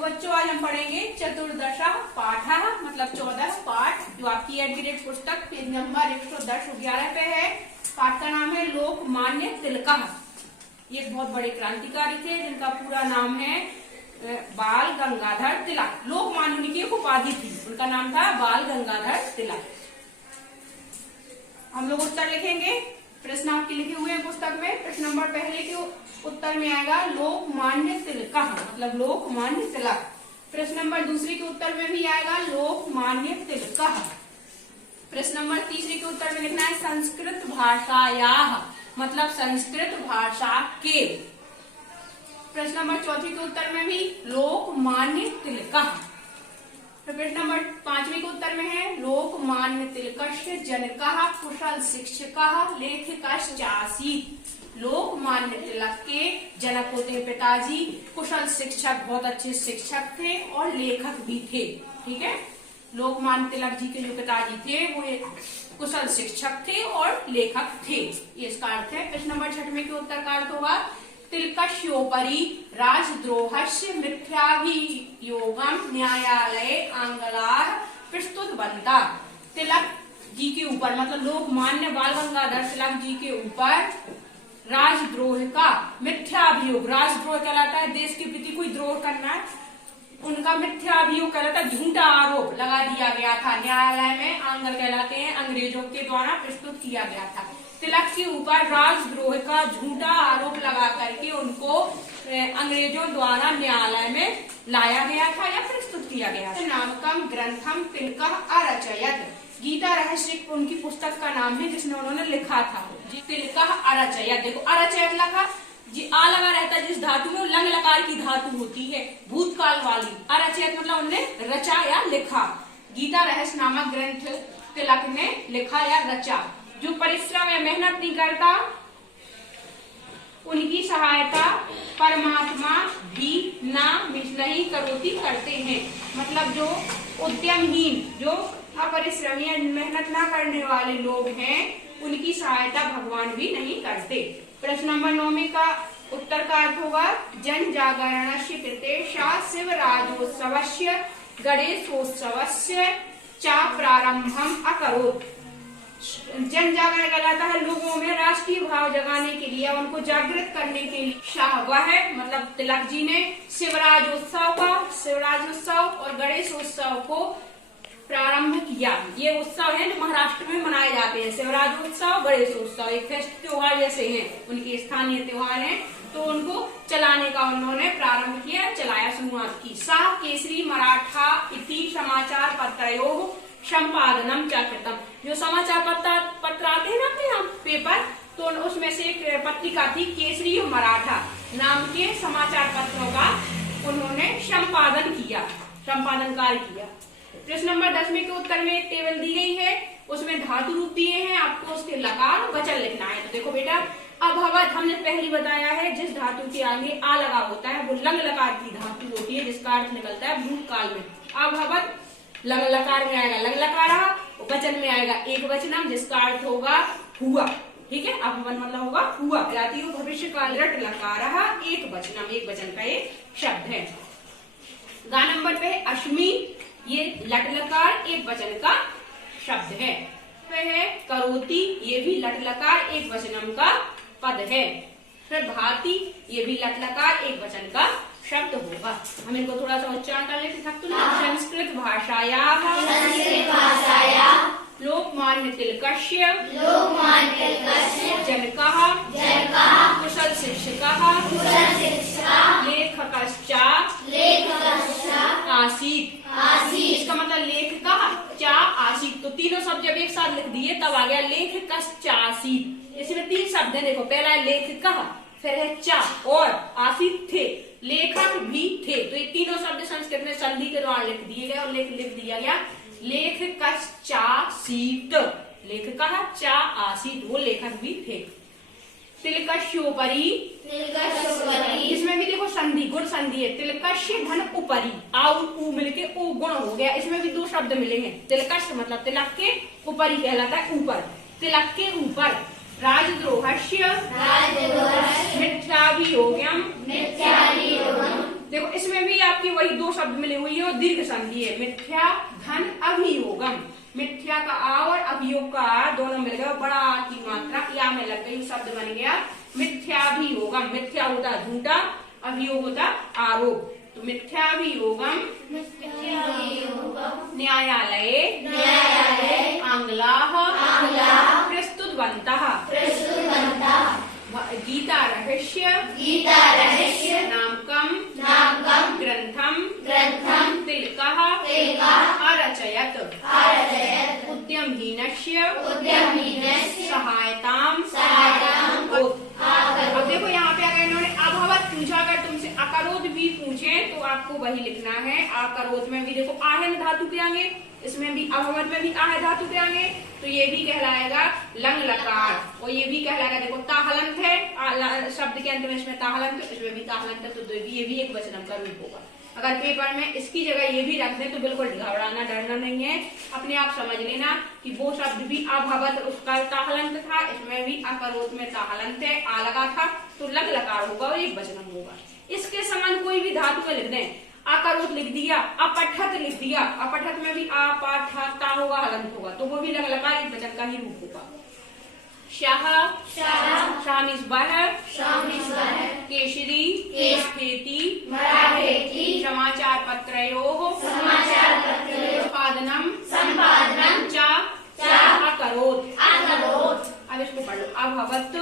देखो बच्चों, आज हम पढ़ेंगे चतुर्दश पाठ, मतलब 14 पाठ, जो आपकी एडग्रेड पुस्तक पेज नंबर 110-11 पे है। पाठ का नाम है लोकमान्य तिलक। ये बहुत बड़े क्रांतिकारी थे जिनका पूरा नाम है बाल गंगाधर तिलक। लोकमान्य उनकी एक उपाधि थी, उनका नाम था बाल गंगाधर तिलक। हम लोग उत्तर लिखेंगे। प्रश्न आपके लिखे हुए हैं पुस्तक में। प्रश्न नंबर पहले के उत्तर में आएगा लोकमान्य तिलक, मतलब लोकमान्य तिलक। प्रश्न नंबर दूसरे के उत्तर में भी आएगा लोकमान्य तिलक। प्रश्न नंबर तीसरे के उत्तर में लिखना है संस्कृत भाषायाः, मतलब संस्कृत भाषा के। प्रश्न नंबर चौथे के उत्तर में भी लोकमान्य तिलक। प्रश्न नंबर पांचवें के उत्तर में है लोकमान्य तिलकस्य जनकः कुशल शिक्षकः लेखकश्चासीत्। लोकमान्य तिलक के जनक होते हैं पिताजी, कुशल शिक्षक, बहुत अच्छे शिक्षक थे और लेखक भी थे। ठीक है, लोकमान्य तिलक जी के जो पिताजी थे वो एक कुशल शिक्षक थे और लेखक थे, ये इसका अर्थ है। प्रश्न नंबर छठवें के उत्तर का अर्थ होगा तिलकस्योपरि राजद्रोहस्य मिथ्याभियोगं न्यायालये आंगलाः प्रस्तुतवन्तः। तिलक जी के ऊपर, मतलब लोकमान्य बाल गंगाधर तिलक जी के ऊपर राजद्रोह का मिथ्याभियोग, राजद्रोह कहलाता है देश के प्रति कोई द्रोह करना है, उनका मिथ्याभियोग कहलाता है झूठा आरोप लगा दिया गया था। न्यायालय में आंगल कहलाते हैं, अंग्रेजों के द्वारा प्रस्तुत किया गया था। तिलक के ऊपर राजद्रोह का झूठा आरोप लगा करके उनको अंग्रेजों द्वारा न्यायालय में लाया गया था या प्रस्तुत किया गया था। नामकम ग्रंथम तिलकः अरचयत, गीता रहस्य उनकी पुस्तक का नाम है जिसने उन्होंने लिखा था। तिलकः अरचयत, देखो अरचयत लगा जी, आ लगा रहता है जिस धातु में, लंग लकार की धातु होती है भूतकाल वाली। अरचयत मतलब उन्होंने रचा या लिखा। गीता रहस्य नामक ग्रंथ तिलक ने लिखा या रचा। जो परिश्रम या मेहनत नहीं करता उनकी सहायता परमात्मा भी ना नहीं करोति करते हैं, मतलब जो उद्यमहीन, जो अपरिश्रमी या मेहनत ना करने वाले लोग हैं उनकी सहायता भगवान भी नहीं करते। प्रश्न नंबर 9 का उत्तर का अर्थ होगा जन जागरणस्य कृते शिवराजोत्सवस्य गणेशोत्सवस्य च प्रारंभम अकरोत्। जन जागरण कहलाता है लोगों में राष्ट्रीय भाव जगाने के लिए, उनको जागृत करने के लिए। शाह वह है, मतलब तिलक जी ने शिवराजोत्सव और गणेशोत्सव को प्रारंभ किया। ये उत्सव है जो महाराष्ट्र में मनाए जाते हैं, शिवराजोत्सव गणेशोत्सव एक फेस्ट त्योहार जैसे हैं, उनके स्थानीय त्योहार हैं, तो उनको चलाने का उन्होंने प्रारंभ किया, चलाया, शुरुआत की। शाह केसरी मराठा इति समाचार पत्रयोः संपादनम च कृतम्। जो समाचार पत्र आते हैं ना अपने यहाँ पेपर, तो उसमें से एक पत्रिका थी केसरी और मराठा नाम के समाचार पत्रों का उन्होंने संपादन किया, संपादन कार्य किया। प्रश्न नंबर 10 के उत्तर में एक टेबल दी गई है, उसमें धातु रूप दिए हैं, आपको उसके लकार वचन लिखना है। तो देखो बेटा, अभवत हमने पहले बताया है जिस धातु के आगे आ लगा होता है वो लंग लकार की धातु होती है, जिसका अर्थ निकलता है भूतकाल में। अभवत लंग लकार में आएगा लंग लकार, वचन में आएगा एक वचनम जिसका अर्थ होगा हुआ। ठीक है, अभवन मतलब होगा हुआ। भविष्य काल रट लकार एक वचनम, एक वचन का एक शब्द है। गा नंबर पे अश्मी, ये लट लकार एक वचन का शब्द है। है करोति, ये भी लट लकार एक वचनम का पद है। फिर भांति, ये भी लट लकार एक वचन का शब्द होगा। हम इनको थोड़ा सा उच्चारण कर लेते हैं। संस्कृत भाषायाः लोकमान्य तिलकस्य जनकः कुशल शिक्षकः लेखकश्च आसीत्। इसका मतलब लेखकः च आसीत्, तो तीनों शब्द जब एक साथ लिख दिए तब आ गया लेखकश्च आसीत्। इसमें 3 शब्द है, देखो पहला है लेखकः, फिर है च और आसीत् थे, लेखक भी थे। तो ये तीनों शब्द संस्कृत में संधि के द्वारा लिख दिए गए और लिख दिया गया लेखकश्चासीत्, लेखकः च आसीत्, वो लेखक भी थे। तिलकस्योपरि, इसमें भी देखो संधि, गुण संधि है। तिलकस्य धन उपरि, आ उ मिलके ओ गुण हो गया। इसमें भी 2 शब्द मिले हैं। तिलकस्य मतलब तिलक के, उपरि कहलाता है ऊपर, तिलक के ऊपर। राजद्रोहस्य मिथ्याभियोगम देखो इसमें भी आपकी वही दो शब्द मिले हुई है और दीर्घ संधि है। मिथ्या धन अभियोगम, मिथ्या का आ और अभियोग का आ दोनों मिल गए, बड़ा की मात्रा या में लग गई, शब्द बन गया मिथ्याभियोगम। मिथ्या होता झूठा, अभियोग होता आरोप, तो मिथ्याभियोगम न्यायालये आंग्लाः प्रस्तुतवन्तः गीता रहस्य नामकं ग्रंथं तिलकः अरचयत् उद्यमहीनस्य सहायतां। अब देखो यहाँ पे अगर इन्होंने अभवत पूछा, अगर तुमसे अकरोध भी पूछे तो आपको वही लिखना है। अकरोध में भी देखो आहन धातु के आगे, इसमें भी अभवत में भी आह धातु के आगे, तो ये भी कहलाएगा लंग लकार, और ये भी कहलाएगा देखो ताहलंत है, शब्द के अंत में इसमें ताहलंत है, इसमें भी ताहलंत है, तो ये भी एक वचनम का रूप होगा। अगर पेपर में इसकी जगह ये भी रख दें तो बिल्कुल घबराना डरना नहीं है, अपने आप समझ लेना कि वो शब्द भी अभवत उसका ताहलंत था, इसमें भी अकरोध में ताहलंत है, आ लगा था, तो लग लकार होगा और एक वचनम होगा। इसके समान कोई भी धातु में लिख दें, अकरोध लिख दिया, अपठत लिख दिया, अपठत में भी अपठता होगा, हलंत होगा, तो वो भी लग लकार एक वचन का ही रूप होगा। शाह शामिसबाह केशरी खेती समाचार पत्रयोः संपादनम च अकरोत्। अब इसको पढ़ लो, अभवत्